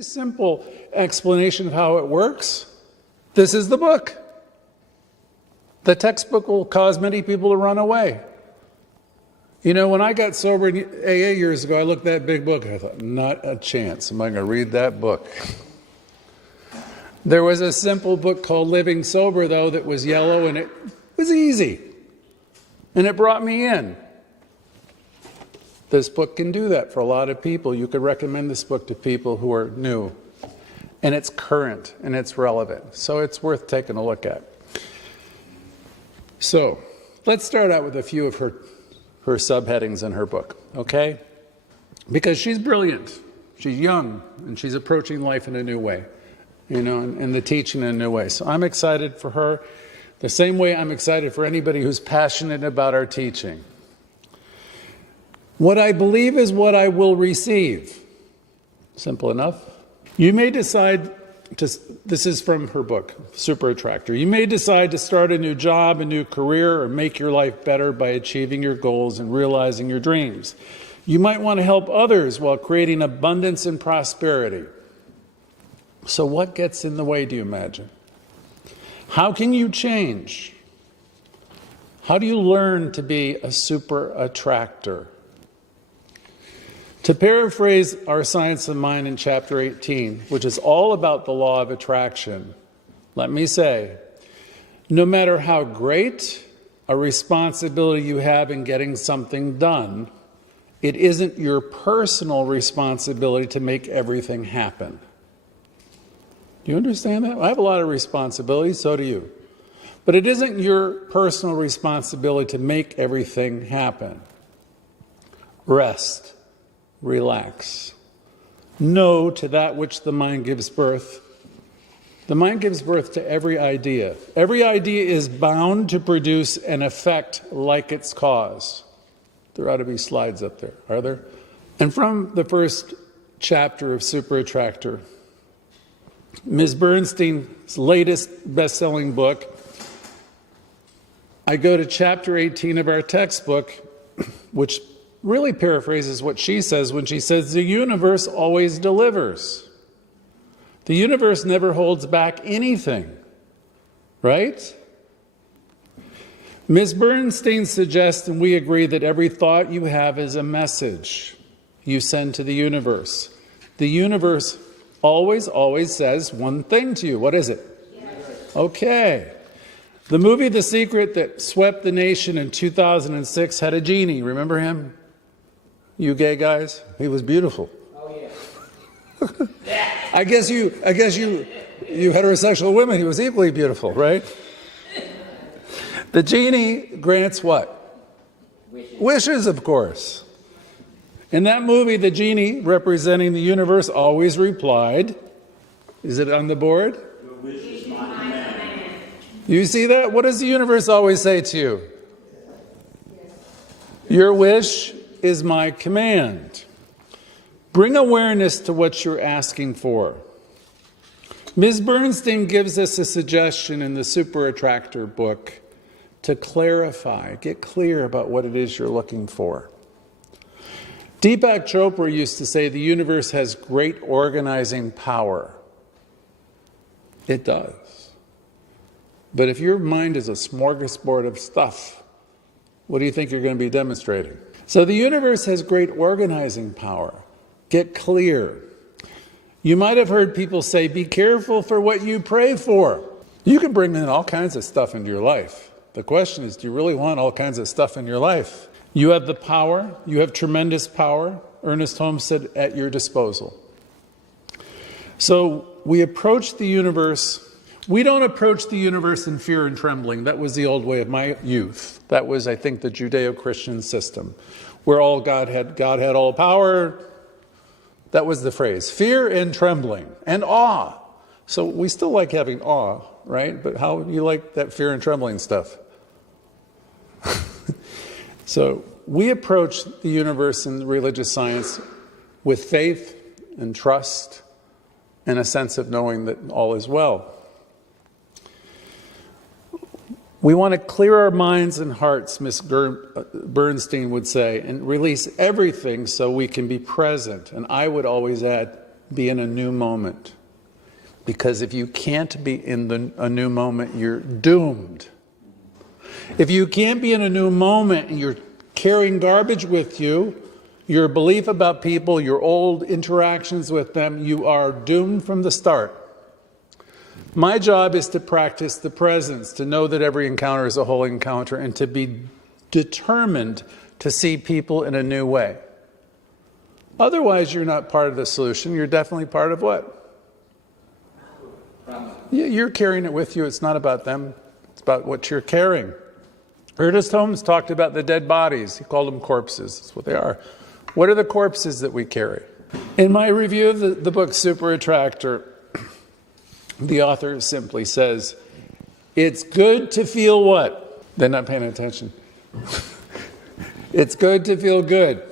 Very simple explanation of how it works. This is the book. The textbook will cause many people to run away. You know, when I got sober in AA years ago, I looked at that big book and I thought, not a chance am I going to read that book. There was a simple book called Living Sober, though, that was yellow, and it was easy. And it brought me in. This book can do that for a lot of people. You could recommend this book to people who are new. And it's current, and it's relevant. So it's worth taking a look at. So, let's start out with a few of her subheadings in her book, okay? Because she's brilliant. She's young, and she's approaching life in a new way. You know, and the teaching in a new way. So I'm excited for her the same way I'm excited for anybody who's passionate about our teaching. What I believe is what I will receive. Simple enough. You may decide to, this is from her book, Super Attractor. You may decide to start a new job, a new career, or make your life better by achieving your goals and realizing your dreams. You might want to help others while creating abundance and prosperity. So what gets in the way, do you imagine? How can you change? How do you learn to be a super attractor? To paraphrase our Science of Mind in chapter 18, which is all about the law of attraction, let me say, no matter how great a responsibility you have in getting something done, it isn't your personal responsibility to make everything happen. Do you understand that? I have a lot of responsibility, so do you. But it isn't your personal responsibility to make everything happen. Rest. Relax. No to that which the mind gives birth. The mind gives birth to every idea. Every idea is bound to produce an effect like its cause. There ought to be slides up there, are there? And from the first chapter of Super Attractor, Ms. Bernstein's latest best-selling book, I go to chapter 18 of our textbook, which really paraphrases what she says when she says, the universe always delivers. The universe never holds back anything, right? Ms. Bernstein suggests, and we agree, that every thought you have is a message you send to the universe. The universe always says one thing to you. What is it? Yes. Okay. The movie The Secret that swept the nation in 2006 had a genie. Remember him? You gay guys? He was beautiful. Oh yeah. I guess you heterosexual women, he was equally beautiful, right? The genie grants what? Wishes, of course. In that movie, the genie, representing the universe, always replied, is it on the board? Your wish is my command. You see that? What does the universe always say to you? Your wish is my command. Bring awareness to what you're asking for. Ms. Bernstein gives us a suggestion in the Super Attractor book to clarify, get clear about what it is you're looking for. Deepak Chopra used to say the universe has great organizing power. It does. But if your mind is a smorgasbord of stuff, what do you think you're going to be demonstrating? So the universe has great organizing power. Get clear. You might have heard people say, be careful for what you pray for. You can bring in all kinds of stuff into your life. The question is, do you really want all kinds of stuff in your life? You have the power. You have tremendous power. Ernest Holmes said, at your disposal. So we approach the universe. We don't approach the universe in fear and trembling. That was the old way of my youth. That was, I think, the Judeo-Christian system, where God had all power. That was the phrase. Fear and trembling and awe. So we still like having awe, right? But how do you like that fear and trembling stuff? So we approach the universe in religious science with faith and trust and a sense of knowing that all is well. We want to clear our minds and hearts, Ms. Bernstein would say, and release everything so we can be present. And I would always add, be in a new moment. Because if you can't be in a new moment, you're doomed. If you can't be in a new moment and you're carrying garbage with you, your belief about people, your old interactions with them, you are doomed from the start. My job is to practice the presence, to know that every encounter is a holy encounter, and to be determined to see people in a new way. Otherwise, you're not part of the solution. You're definitely part of what? You're carrying it with you. It's not about them. It's about what you're carrying. Ernest Holmes talked about the dead bodies. He called them corpses. That's what they are. What are the corpses that we carry? In my review of the book Super Attractor, the author simply says, it's good to feel what? They're not paying attention. It's good to feel good.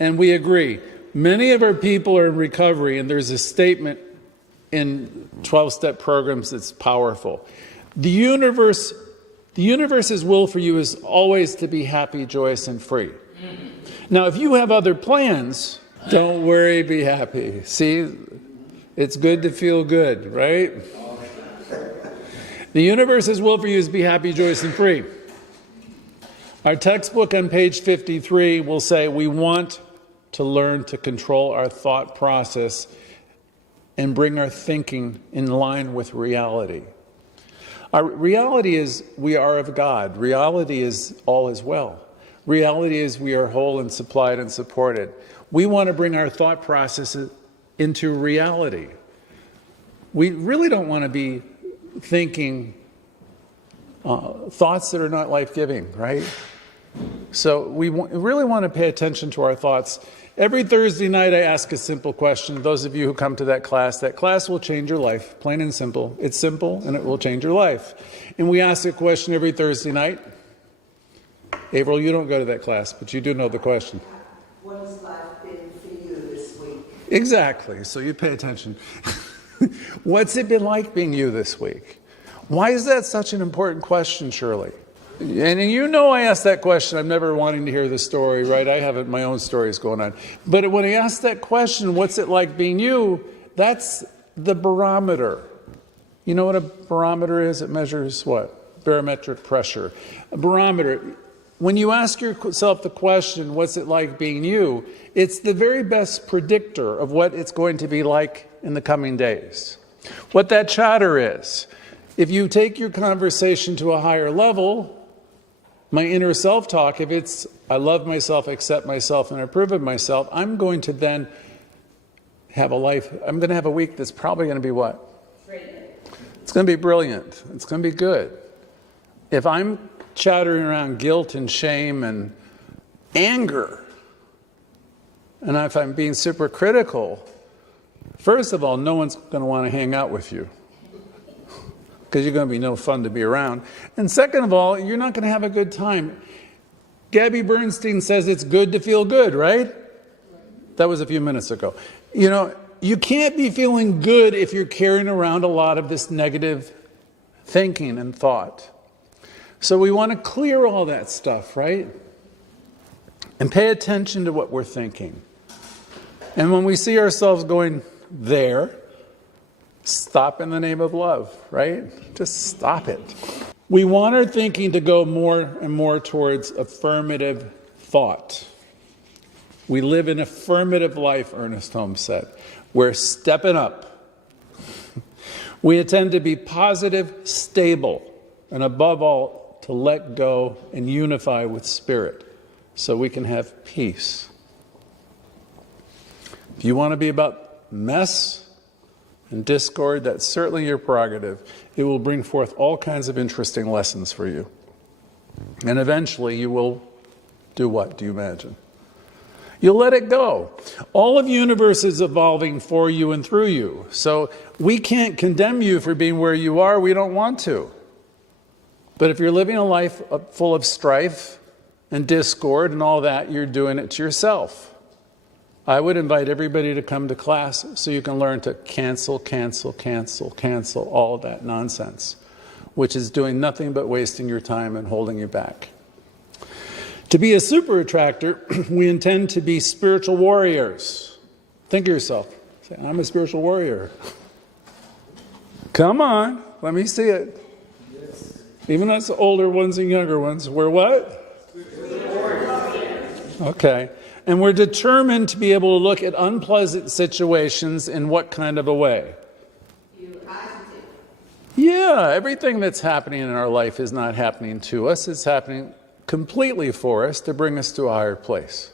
And we agree. Many of our people are in recovery, and there's a statement in 12-step programs that's powerful. The universe's will for you is always to be happy, joyous, and free. Now, if you have other plans, don't worry, be happy. See, it's good to feel good, right? The universe's will for you is to be happy, joyous, and free. Our textbook on page 53 will say we want to learn to control our thought process and bring our thinking in line with reality. Our reality is we are of God. Reality is all is well. Reality is we are whole and supplied and supported. We want to bring our thought processes into reality. We really don't want to be thinking thoughts that are not life-giving, right? So we really want to pay attention to our thoughts. Every Thursday night I ask a simple question. Those of you who come to that class will change your life, plain and simple. It's simple and it will change your life. And we ask a question every Thursday night. April, you don't go to that class, but you do know the question. What has life been for you this week? Exactly, so you pay attention. What's it been like being you this week? Why is that such an important question, Shirley? And you know I asked that question. I'm never wanting to hear the story, right? I have my own stories going on. But when I asked that question, what's it like being you? That's the barometer. You know what a barometer is? It measures what? Barometric pressure. A barometer. When you ask yourself the question, what's it like being you? It's the very best predictor of what it's going to be like in the coming days. What that chatter is. If you take your conversation to a higher level, my inner self-talk, if it's, I love myself, accept myself, and approve of myself, I'm going to then have a life, I'm going to have a week that's probably going to be what? It's going to be brilliant. It's going to be good. If I'm chattering around guilt and shame and anger, and if I'm being super critical, first of all, no one's going to want to hang out with you, because you're going to be no fun to be around. And second of all, you're not going to have a good time. Gabby Bernstein says it's good to feel good, right? That was a few minutes ago. You know, you can't be feeling good if you're carrying around a lot of this negative thinking and thought. So we want to clear all that stuff, right? And pay attention to what we're thinking. And when we see ourselves going there, stop in the name of love, right? Just stop it. We want our thinking to go more and more towards affirmative thought. We live an affirmative life, Ernest Holmes said. We're stepping up. We intend to be positive, stable, and above all, to let go and unify with Spirit so we can have peace. If you want to be about mess and discord, that's certainly your prerogative. It will bring forth all kinds of interesting lessons for you. And eventually you will do what, do you imagine? You'll let it go. All of the universe is evolving for you and through you. So we can't condemn you for being where you are. We don't want to. But if you're living a life full of strife and discord and all that, you're doing it to yourself. I would invite everybody to come to class so you can learn to cancel all of that nonsense, which is doing nothing but wasting your time and holding you back. To be a super attractor, we intend to be spiritual warriors. Think of yourself. Say, I'm a spiritual warrior. Come on, let me see it. Even us older ones and younger ones, we're what? Okay. And we're determined to be able to look at unpleasant situations in what kind of a way? Yeah, everything that's happening in our life is not happening to us. It's happening completely for us to bring us to a higher place.